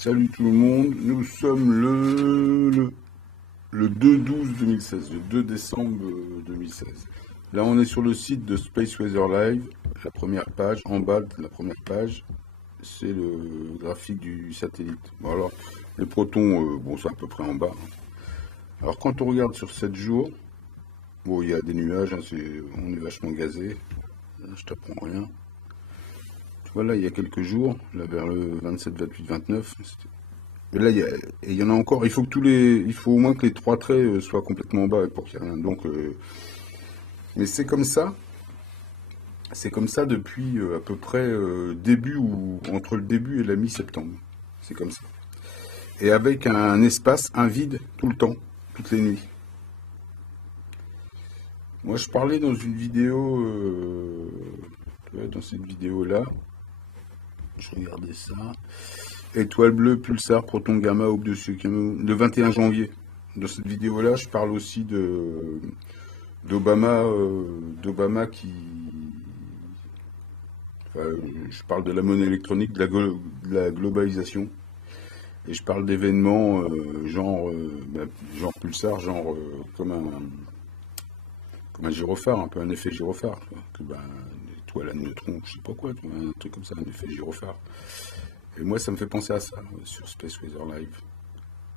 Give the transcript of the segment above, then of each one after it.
Salut tout le monde, nous sommes le 2-12-2016, le 2 décembre 2016. Là on est sur le site de Space Weather Live, la première page, en bas de la première page, c'est le graphique du satellite. Bon alors, les protons, bon c'est à peu près en bas, hein. Alors quand on regarde sur 7 jours, bon il y a des nuages, hein, on est vachement gazé, là, je t'apprends rien. Tu vois là il y a quelques jours, là vers le 27, 28, 29, et là, il y en a encore. Il faut au moins que les trois traits soient complètement en bas pour qu'il n'y ait rien. Donc, mais c'est comme ça depuis à peu près début ou entre le début et la mi-septembre. C'est comme ça. Et avec un espace, un vide tout le temps, toutes les nuits. Moi, je parlais dans une vidéo, tu vois, dans cette vidéo-là, je regardais ça. Étoile bleue, pulsar, proton, gamma, au-dessus, le 21 janvier. Dans cette vidéo-là, je parle aussi d'Obama qui, enfin, je parle de la monnaie électronique, de la globalisation, et je parle d'événements genre pulsar, comme un gyrophare, un peu un effet gyrophare, tu vois, que ben, étoile à neutrons, je sais pas quoi, tu vois, un truc comme ça, un effet gyrophare. Et moi, ça me fait penser à ça sur Space Weather Live.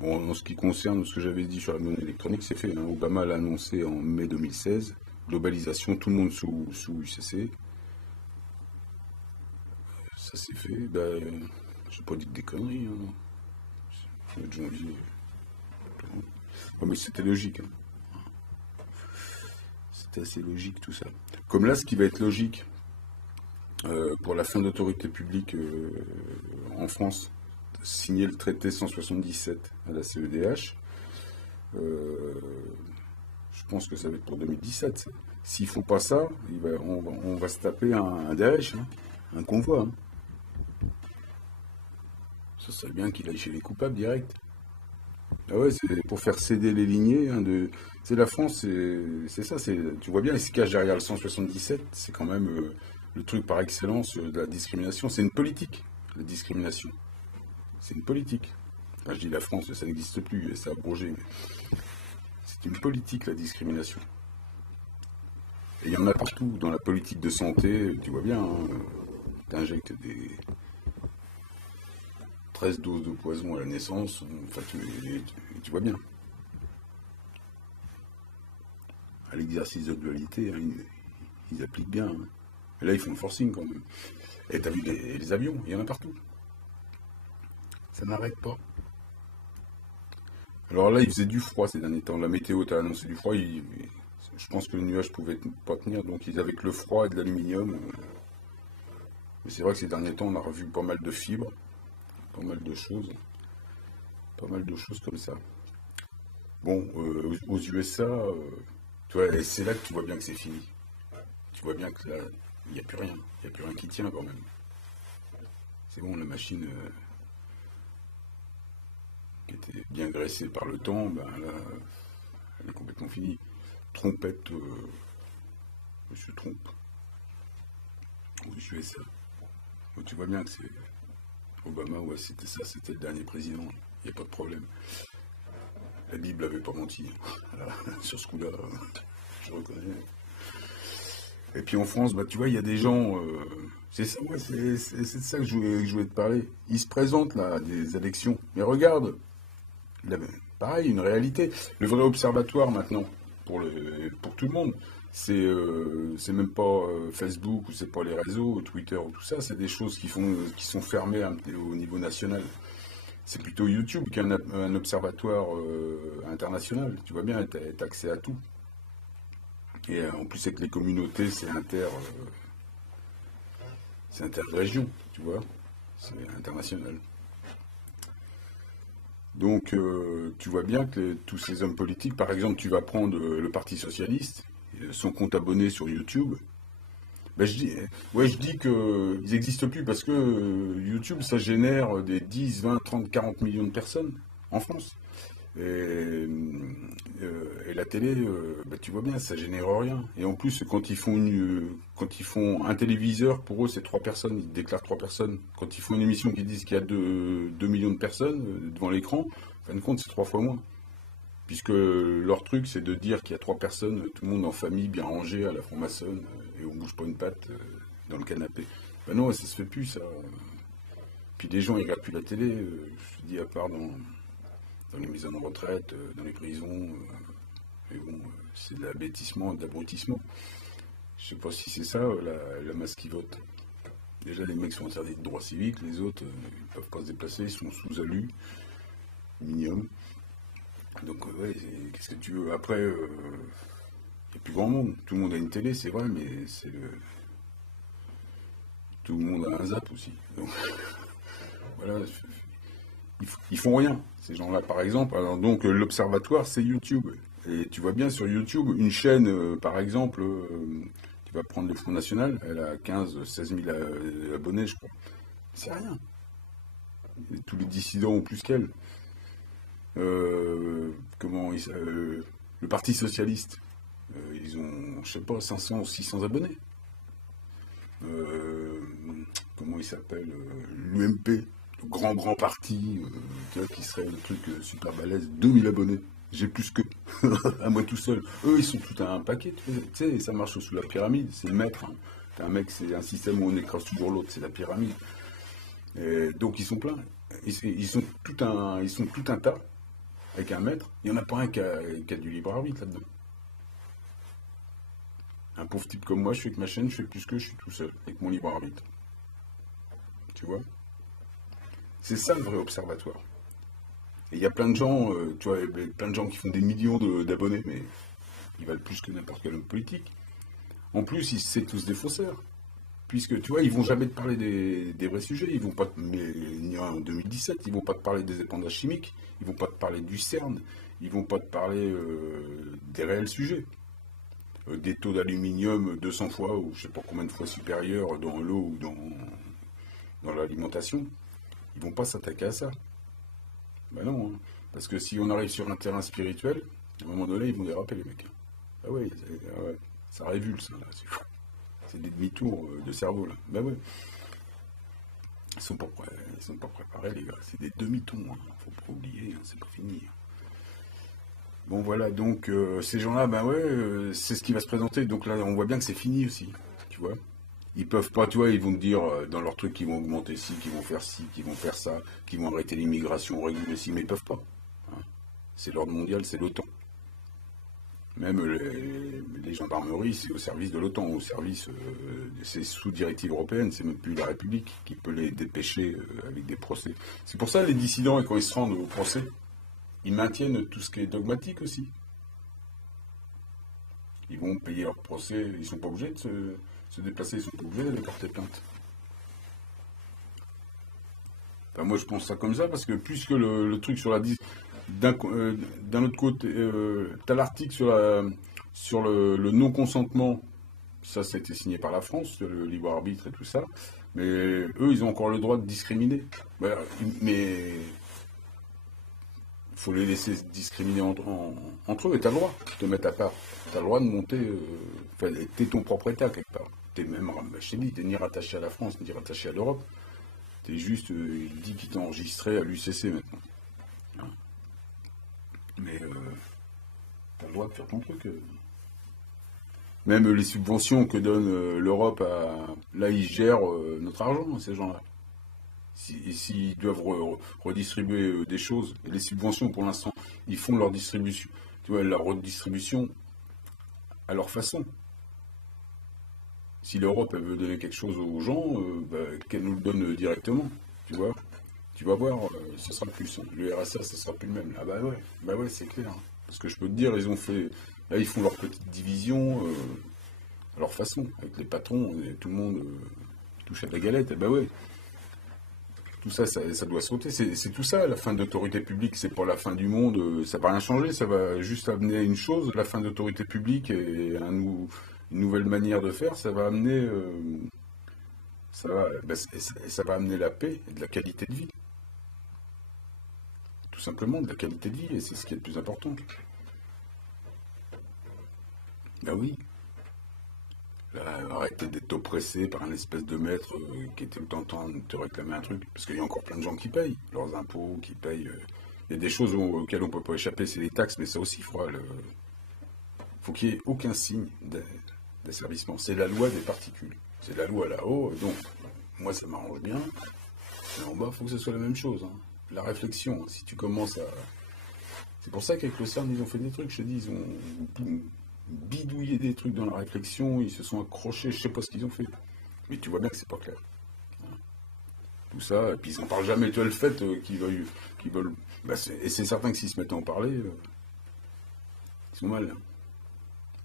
Bon, en ce qui concerne ce que j'avais dit sur la monnaie électronique, c'est fait, hein. Obama l'a annoncé en mai 2016. Globalisation, tout le monde sous UCC. Ça s'est fait. Ben, j'ai pas dit des conneries, hein. Mois de janvier. Oh, mais c'était logique, hein. C'était assez logique tout ça. Comme là, ce qui va être logique pour la fin d'autorité publique en France, signer le traité 177 à la CEDH. Euh, je pense que ça va être pour 2017. Ça. S'ils font pas ça, on va se taper un Daesh, hein, un convoi, hein. Ça serait bien qu'il aille chez les coupables direct. Ah ouais, c'est pour faire céder les lignées, hein, c'est la France, c'est ça. Tu vois bien, il se cache derrière le 177. C'est quand même le truc par excellence de la discrimination. C'est une politique, la discrimination. C'est une politique. Enfin, je dis la France, ça n'existe plus, et c'est abrogé. Mais c'est une politique, la discrimination. Et il y en a partout, dans la politique de santé, tu vois bien, hein, t'injectes des 13 doses de poison à la naissance, enfin, tu vois bien. À l'exercice de dualité, hein, ils appliquent bien, hein. Et là, ils font le forcing quand même. Et t'as vu les avions, il y en a partout. Ça n'arrête pas. Alors là, il faisait du froid ces derniers temps. La météo t'a annoncé du froid. Je pense que le nuage pouvait pas tenir, donc ils avec le froid et de l'aluminium. Mais c'est vrai que ces derniers temps, on a revu pas mal de fibres, pas mal de choses, pas mal de choses comme ça. Bon, aux USA, tu vois, et c'est là que tu vois bien que c'est fini. Tu vois bien que là, il n'y a plus rien. Il n'y a plus rien qui tient quand même. C'est bon, la machine qui était bien graissée par le temps, ben là, elle est complètement finie. Trompette, Monsieur Trump, aux USA. Donc, tu vois bien que c'est Obama, ouais, c'était ça, c'était le dernier président. Il n'y a pas de problème. La Bible n'avait pas menti. Voilà, sur ce coup-là, je reconnais. Et puis en France, bah, tu vois, il y a des gens. C'est ça, ouais, c'est de ça que je voulais te parler. Ils se présentent là à des élections. Mais regarde, là, pareil, une réalité. Le vrai observatoire maintenant, pour tout le monde, c'est même pas Facebook ou c'est pas les réseaux, Twitter ou tout ça. C'est des choses qui sont fermées au niveau national. C'est plutôt YouTube qui est un observatoire international. Tu vois bien, tu as accès à tout. Et en plus, avec les communautés, c'est inter-région, tu vois. C'est international. Donc, tu vois bien que tous ces hommes politiques, par exemple, tu vas prendre le Parti Socialiste, son compte abonné sur YouTube. Ben, je dis qu'ils n'existent plus parce que YouTube, ça génère des 10, 20, 30, 40 millions de personnes en France. Et la télé, bah, tu vois bien, ça génère rien. Et en plus, quand ils font un téléviseur, pour eux, c'est trois personnes, ils déclarent trois personnes. Quand ils font une émission qui disent qu'il y a 2 millions de personnes devant l'écran, en fin de compte, c'est trois fois moins. Puisque leur truc, c'est de dire qu'il y a trois personnes, tout le monde en famille, bien rangé à la franc-maçonne, et on bouge pas une patte dans le canapé. Ben non, ça se fait plus, ça. Puis les gens, ils regardent plus la télé, je te dis, à part dans les maisons de retraite, dans les prisons. Mais bon, c'est de l'abêtissement, de l'abrutissement. Je sais pas si c'est ça, la masse qui vote. Déjà, les mecs sont interdits de droits civiques, les autres, ils peuvent pas se déplacer, ils sont sous alu, minimum. Donc, ouais, qu'est-ce que tu veux? Après, il n'y a plus grand monde. Tout le monde a une télé, c'est vrai, mais tout le monde a un zap aussi. Donc, voilà, ils font rien, ces gens-là, par exemple. Alors, donc, l'observatoire, c'est YouTube. Et tu vois bien sur YouTube, une chaîne, par exemple, tu vas prendre le Front National, elle a 15, 16 000 abonnés, je crois. C'est rien. Et tous les dissidents ont plus qu'elle. Le Parti Socialiste, ils ont, je sais pas, 500 ou 600 abonnés. Euh, comment il s'appelle L'UMP, le grand parti, tu vois, qui serait le truc super balèze, 2 000 abonnés. J'ai plus que à moi tout seul. Eux, ils sont tout un paquet, tu sais, ça marche sous la pyramide, c'est le maître, hein. T'as un mec, c'est un système où on écrase toujours l'autre, c'est la pyramide. Et donc ils sont pleins. Ils sont tout un tas avec un maître. Il n'y en a pas un qui a du libre arbitre là-dedans. Un pauvre type comme moi, je fais que ma chaîne, je fais plus que je suis tout seul, avec mon libre arbitre. Tu vois? C'est ça le vrai observatoire. Et il y a plein de gens, tu vois, plein de gens qui font des millions d'abonnés, mais ils valent plus que n'importe quel homme politique. En plus, c'est tous des faussaires. Puisque, tu vois, ils vont jamais te parler des vrais sujets. Ils vont pas mais ni en 2017, ils vont pas te parler des épandages chimiques, ils vont pas te parler du CERN, ils vont pas te parler des réels sujets. Des taux d'aluminium 200 fois ou je sais pas combien de fois supérieurs dans l'eau ou dans l'alimentation. Ils vont pas s'attaquer à ça. Ben non, hein. Parce que si on arrive sur un terrain spirituel, à un moment donné, ils vont déraper les mecs, hein. Ah ouais, ah ouais, ça révulse, hein, là, c'est fou. C'est des demi-tours de cerveau là. Ben ouais, ils sont pas préparés les gars. C'est des demi-tours, hein. Faut pas oublier, hein, c'est pas fini, hein. Bon voilà, donc ces gens-là, ben ouais, c'est ce qui va se présenter. Donc là, on voit bien que c'est fini aussi, tu vois. Ils peuvent pas, tu vois, ils vont te dire dans leur truc qu'ils vont augmenter ci, qu'ils vont faire ça, qu'ils vont arrêter l'immigration, réguler ci, mais ils peuvent pas, hein. C'est l'ordre mondial, c'est l'OTAN. Même les gendarmeries, c'est au service de l'OTAN, au service, c'est sous directive européenne, c'est même plus la République qui peut les dépêcher avec des procès. C'est pour ça les dissidents, et quand ils se rendent au procès, ils maintiennent tout ce qui est dogmatique aussi. Ils vont payer leur procès, ils sont pas obligés de se déplacer, ils sont pas obligés de porter plainte. Enfin, moi je pense ça comme ça parce que puisque le truc sur la d'un autre côté, tu as l'article sur le non-consentement, ça c'était signé par la France, le libre arbitre et tout ça, mais eux ils ont encore le droit de discriminer. Voilà, mais il faut les laisser se discriminer entre eux et tu as le droit de te mettre à part. Tu as le droit de monter, enfin, t'es ton propre État quelque part. T'es même, bah, je t'ai dit, t'es ni rattaché à la France, ni rattaché à l'Europe. T'es juste, il dit qu'il t'a enregistré à l'UCC maintenant, hein. Mais t'as le droit de faire ton truc. Même les subventions que donne l'Europe là, ils gèrent notre argent, ces gens-là. S'ils doivent redistribuer des choses, et les subventions pour l'instant, ils font leur distribution, tu vois, leur redistribution à leur façon. Si l'Europe elle veut donner quelque chose aux gens, bah, qu'elle nous le donne directement, tu vois. Tu vas voir, ce sera plus, hein. Le RSA, ce sera plus le même. Ah bah ouais, c'est clair, hein. Parce que je peux te dire, là ils font leur petite division à leur façon, avec les patrons, et tout le monde touche à la galette. Ah bah ouais, tout ça, ça doit sauter. C'est tout ça, la fin d'autorité publique, c'est pas la fin du monde, ça va rien changer, ça va juste amener une chose, la fin d'autorité publique et une nouvelle manière de faire, ça va amener, ça va amener la paix et de la qualité de vie. Tout simplement de la qualité de vie, et c'est ce qui est le plus important. Ben oui, là, arrêtez d'être oppressé par un espèce de maître qui était tout le temps en train de te réclamer un truc, parce qu'il y a encore plein de gens qui payent leurs impôts, qui payent... Il y a des choses auxquelles on ne peut pas échapper, c'est les taxes, mais ça aussi, faut qu'il n'y ait aucun signe d'asservissement. C'est la loi des particules. C'est la loi là-haut, donc moi ça m'arrange bien, mais en bas, il faut que ce soit la même chose, hein. La réflexion, si tu commences à... C'est pour ça qu'avec le CERN, ils ont fait des trucs, je te dis, ils ont bidouillé des trucs dans la réflexion, ils se sont accrochés, je sais pas ce qu'ils ont fait. Mais tu vois bien que c'est pas clair. Tout ça, et puis ils en parlent jamais. Tu vois, le fait qu'ils veulent... Bah, et c'est certain que s'ils se mettent à en parler, ils sont mal, hein.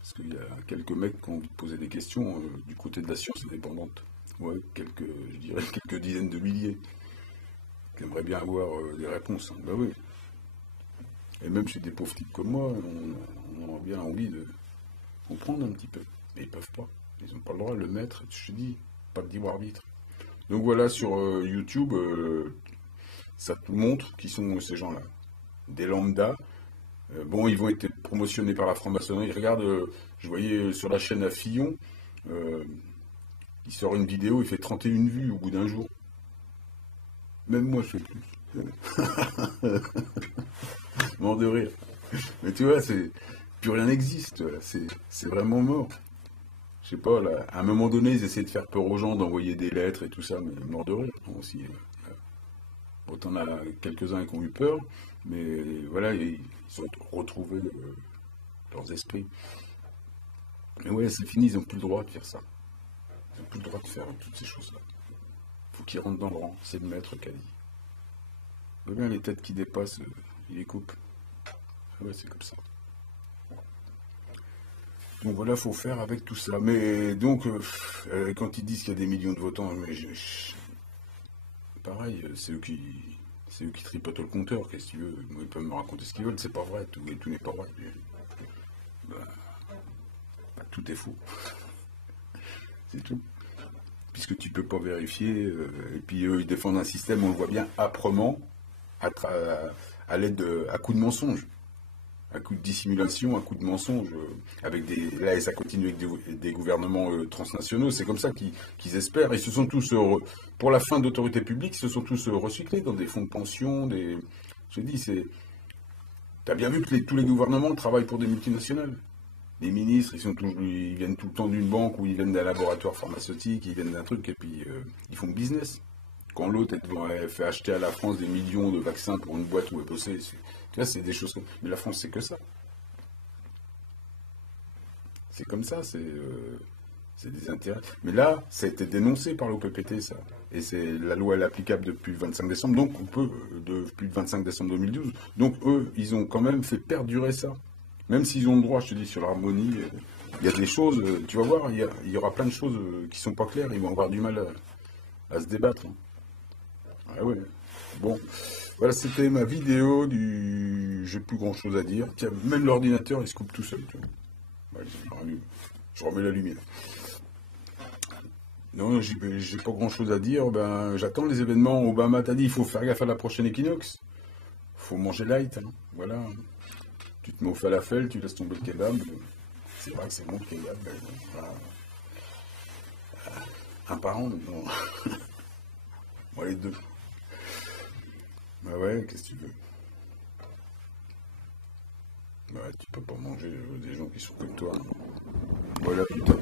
Parce qu'il y a quelques mecs qui ont envie de poser des questions du côté de la science indépendante. Ouais, je dirais quelques dizaines de milliers qui aimeraient bien avoir des réponses, hein. Bah oui. Et même chez des pauvres types comme moi, on a bien envie de comprendre un petit peu. Mais ils peuvent pas. Ils n'ont pas le droit. Le maître, je te dis, pas de libre arbitre. Donc voilà, sur YouTube, ça te montre qui sont ces gens-là. Des lambda. Bon, ils vont être promotionnés par la franc-maçonnerie. Regarde, je voyais sur la chaîne à Fillon, euh, il sort une vidéo, il fait 31 vues au bout d'un jour. Même moi, je fais plus. Mort de rire. Mais tu vois, plus rien n'existe, là. C'est vraiment mort. Je sais pas, là, à un moment donné, ils essaient de faire peur aux gens, d'envoyer des lettres et tout ça, mais mort de rire, hein, aussi. Bon, t'en as quelques-uns qui ont eu peur, mais voilà, ils ont retrouvé leurs esprits. Mais ouais, c'est fini, ils n'ont plus le droit de faire ça. Ils n'ont plus le droit de faire toutes ces choses-là. Faut qu'ils rentrent dans le rang, c'est le maître qui a dit. Va bien les têtes qui dépassent, il les coupe. Ah ouais, c'est comme ça. Donc voilà, faut faire avec tout ça. Mais donc, quand ils disent qu'il y a des millions de votants, mais pareil, c'est eux qui tripotent le compteur. Qu'est-ce que tu veux? Moi, ils peuvent me raconter ce qu'ils veulent, c'est pas vrai, tout n'est pas vrai. Bah, tout est faux, c'est tout. Puisque tu peux pas vérifier, et puis eux, ils défendent un système, on le voit bien, âprement, à l'aide à coups de mensonges. Un coup de dissimulation, un coup de mensonge, avec là, ça continue avec des gouvernements transnationaux, c'est comme ça qu'ils espèrent. Ils se sont tous, pour la fin d'autorité publique, ils se sont tous recyclés dans des fonds de pension, je te dis, t'as bien vu que tous les gouvernements travaillent pour des multinationales. Les ministres, ils viennent tout le temps d'une banque ou ils viennent d'un laboratoire pharmaceutique, ils viennent d'un truc et puis ils font business. Quand l'autre elle fait acheter à la France des millions de vaccins pour une boîte où elle bossait, tu vois, c'est des choses comme... Mais la France, c'est que ça. C'est comme ça, c'est des intérêts. Mais là, ça a été dénoncé par l'OPPT, ça. Et la loi, elle est applicable depuis le 25 décembre, donc depuis le 25 décembre 2012. Donc eux, ils ont quand même fait perdurer ça. Même s'ils ont le droit, je te dis, sur l'harmonie, il y a des choses, tu vas voir, il y aura plein de choses qui sont pas claires, ils vont avoir du mal à se débattre, hein. Ah ouais. Bon, voilà, c'était ma vidéo du... J'ai plus grand chose à dire. Tiens, même l'ordinateur, il se coupe tout seul, tu vois. Ouais, je remets la lumière. Non, j'ai pas grand chose à dire. Ben, j'attends les événements. Obama t'a dit, il faut faire gaffe à la prochaine équinoxe. Faut manger light, hein. Voilà. Tu te mets au falafel, tu laisses tomber le kebab. C'est vrai que c'est bon le kebab. Ben, voilà. Un par an, non. Moi, les deux. Bah ouais, qu'est-ce que tu veux? Bah, tu peux pas manger des gens qui sont comme toi, hein. Voilà, putain.